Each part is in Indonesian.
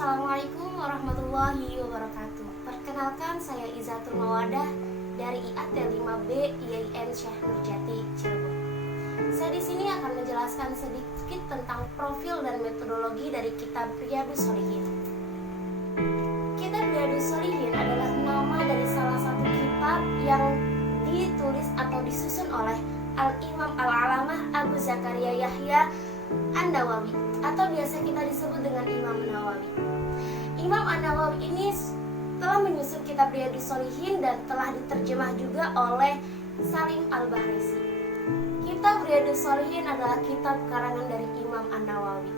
Assalamualaikum warahmatullahi wabarakatuh. Perkenalkan, saya Izatul Mawadah dari IAT 5B IAIN Syekh Nurjati, Cirebon. Saya di sini akan menjelaskan sedikit tentang profil dan metodologi dari kitab Riyadhus Shalihin. Kitab Riyadhus Shalihin adalah nama dari salah satu kitab yang ditulis atau disusun oleh Al-Imam Al-Alamah Abu Zakaria Yahya An-Nawawi, atau biasa kita disebut dengan Imam Nawawi. Imam An-Nawawi ini telah menyusun kitab Riyadhus Shalihin dan telah diterjemah juga oleh Salim Al-Bahrisi. Kitab Riyadhus Shalihin adalah kitab karangan dari Imam An-Nawawi.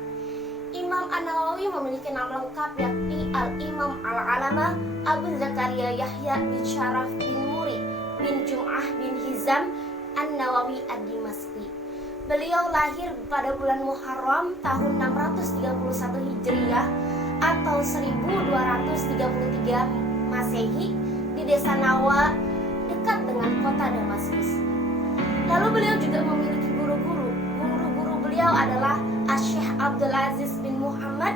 Imam An-Nawawi memiliki nama lengkap yakni Al-Imam Al-Alamah Abu Zakaria Yahya bin Syaraf bin Muri bin Jum'ah bin Hizam An-Nawawi Ad-Dimashqi. Beliau lahir pada bulan Muharram tahun 631 Hijriah atau 1233 Masehi di desa Nawa dekat dengan kota Damaskus. Lalu beliau juga memiliki guru-guru. Guru-guru beliau adalah Asy-Syaikh Abdul Aziz bin Muhammad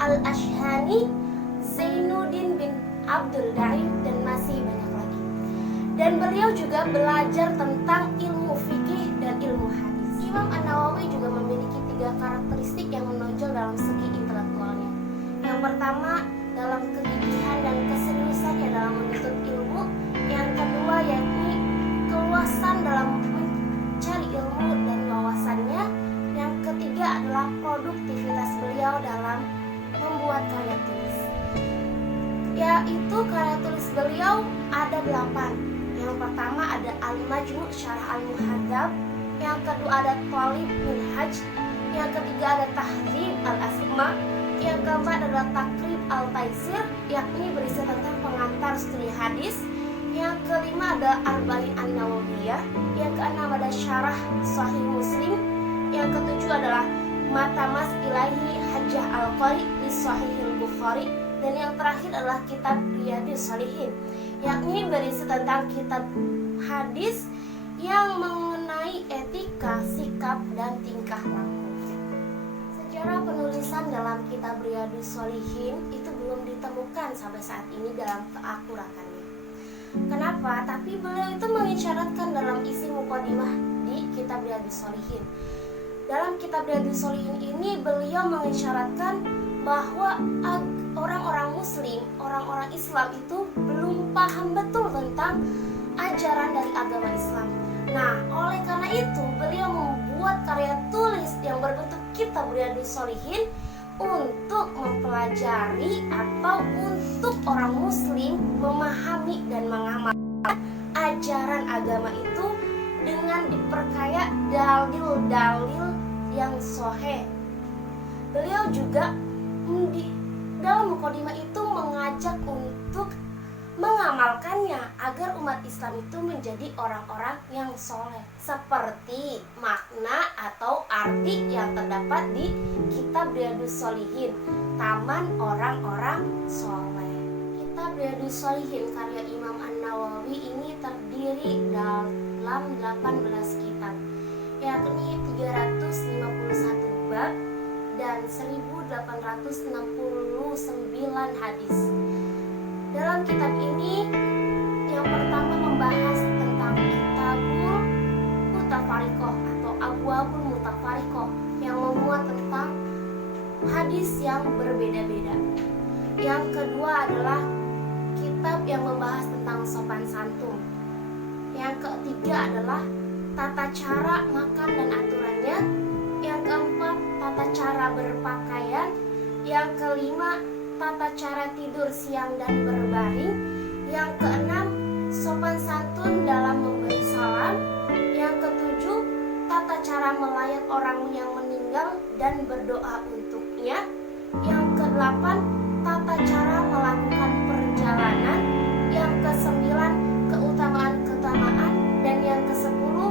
Al-Ashhani, Zainuddin bin Abdul Daim, dan masih banyak lagi. Dan beliau juga belajar tentang ilmu fikih dan ilmu hadis. Imam An-Nawawi juga memiliki 3 karakteristik yang menonjol dalam segi intelektualnya. Yang pertama, dalam kegigihan dan keseriusannya dalam menuntut ilmu. Yang kedua, yakni keluasan dalam mencari ilmu dan wawasannya. Yang ketiga adalah produktivitas beliau dalam membuat karya tulis. Yaitu karya tulis beliau ada 8. Yang pertama ada Al-Majmu' Syarah Al-Muhadzab. Yang kedua ada Thalib Minhaj. Yang ketiga ada Tahdzib Al-Asma. Yang keempat adalah Takrib Al-Taisir, yakni berisi tentang pengantar studi hadis. Yang kelima ada Arba'in An-Nawawiyah. Yang keenam ada Syarah Sahih Muslim. Yang ketujuh adalah Matamas Ilahi Hajjah Al-Qari di Sahihil Bukhari. Dan yang terakhir adalah kitab Riyadhus Shalihin, yakni berisi tentang kitab hadis yang mengenai etika, sikap, dan tingkah laku. Sejarah penulisan dalam kitab Riyadhus Shalihin itu belum ditemukan sampai saat ini dalam keakuratannya. Kenapa? Tapi beliau itu mengisyaratkan dalam isi mukadimah di kitab Riyadhus Shalihin. Dalam kitab Riyadhus Shalihin ini beliau mengisyaratkan bahwa orang-orang muslim, orang-orang Islam itu belum paham betul tentang ajaran dari agama Islam. Nah, oleh karena itu beliau membuat karya tulis yang berbentuk kitab Riyadhus Shalihin untuk mempelajari atau untuk orang muslim memahami dan mengamalkan ajaran agama itu dengan diperkaya dalil-dalil yang sahih. Beliau juga dalam mukadimah itu mengajak untuk mengamalkannya agar umat Islam itu menjadi orang-orang yang soleh, seperti makna atau arti yang terdapat di kitab Riyadhus Shalihin, Taman Orang-orang Soleh. Kitab Riyadhus Shalihin karya Imam An-Nawawi ini terdiri dalam 18 kitab, yakni 351 bab dan 1869 hadis. Dalam kitab ini yang pertama membahas tentang Kitabul Mutafariqah atau Abwabul Mutafariqah yang memuat tentang hadis yang berbeda-beda. Yang kedua adalah kitab yang membahas tentang sopan santun. Yang ketiga adalah tata cara makan dan aturannya. Yang keempat, tata cara berpakaian. Yang kelima, tata cara tidur siang dan berbaring. Yang keenam, sopan santun dalam memberi salam. Yang ketujuh, tata cara melayat orang yang meninggal dan berdoa untuknya. Yang kedelapan, tata cara melakukan perjalanan. Yang kesembilan, keutamaan-keutamaan. Dan yang kesepuluh,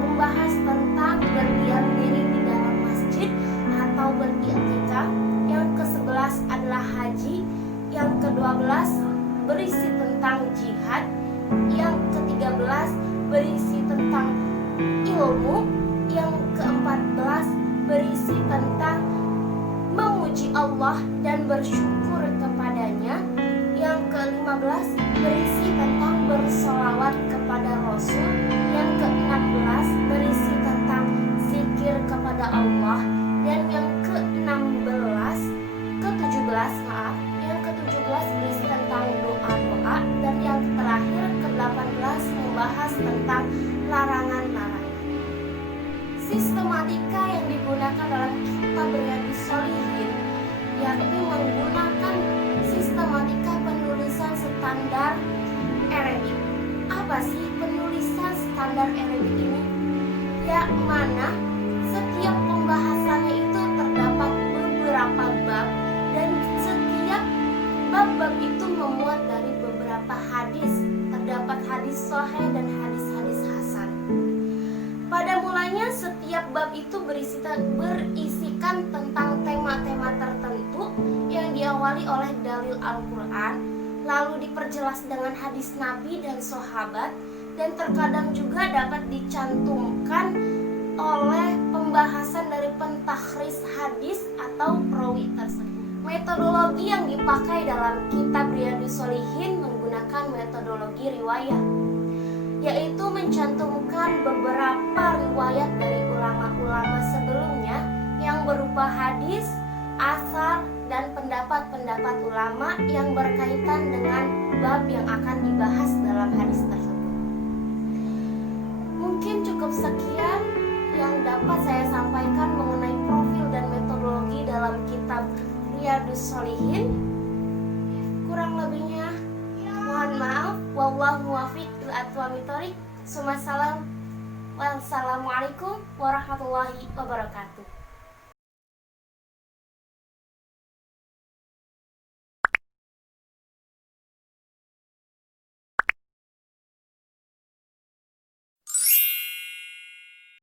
membahas tentang berdiam diri di dalam masjid atau beriktikaf. Yang ke-11 adalah haji. Yang ke-12 berisi tentang jihad. Yang ke-13 berisi tentang ilmu. Yang ke-14 berisi tentang memuji Allah dan bersyukur kepadanya. Yang ke-15 berisi tentang bersolawat kepada Rasul. Yang ke-16 berisi tentang zikir kepada Allah. Dan yang ke-17 berisi tentang doa-doa. Dan yang terakhir ke-18 membahas tentang larangan-larangan. Sistematika yang digunakan dalam kitab Riyadhus Shalihin yakni menggunakan sistematika penulisan standar Arabic. Apa sih penulisan standar Arabic ini? Yang mana setiap pembahasannya itu terdapat beberapa bab, dan setiap bab-bab itu memuat dari beberapa hadis. Terdapat hadis sahih dan hadis-hadis hasan. Pada mulanya setiap bab itu berisikan tentang tema-tema tertentu yang diawali oleh dalil Al-Quran, lalu diperjelas dengan hadis Nabi dan sahabat, dan terkadang juga dapat dicantumkan oleh pembahasan dari pentakhris hadis atau perawi tersebut. Metodologi yang dipakai dalam kitab Riyadhus Shalihin menggunakan metodologi riwayat, yaitu mencantumkan beberapa riwayat dari ulama-ulama sebelumnya yang berupa hadis, asar, dan pendapat-pendapat ulama yang berkaitan dengan bab yang akan dibahas dalam hadis tersebut. Mungkin cukup sekian yang dapat saya sampaikan mengenai profil dan metodologi dalam kitab Riyadhus Shalihin. Kurang lebihnya mohon maaf. Wallahu muwaffiq ila aqwamit thoriq. Wassalamualaikum warahmatullahi wabarakatuh.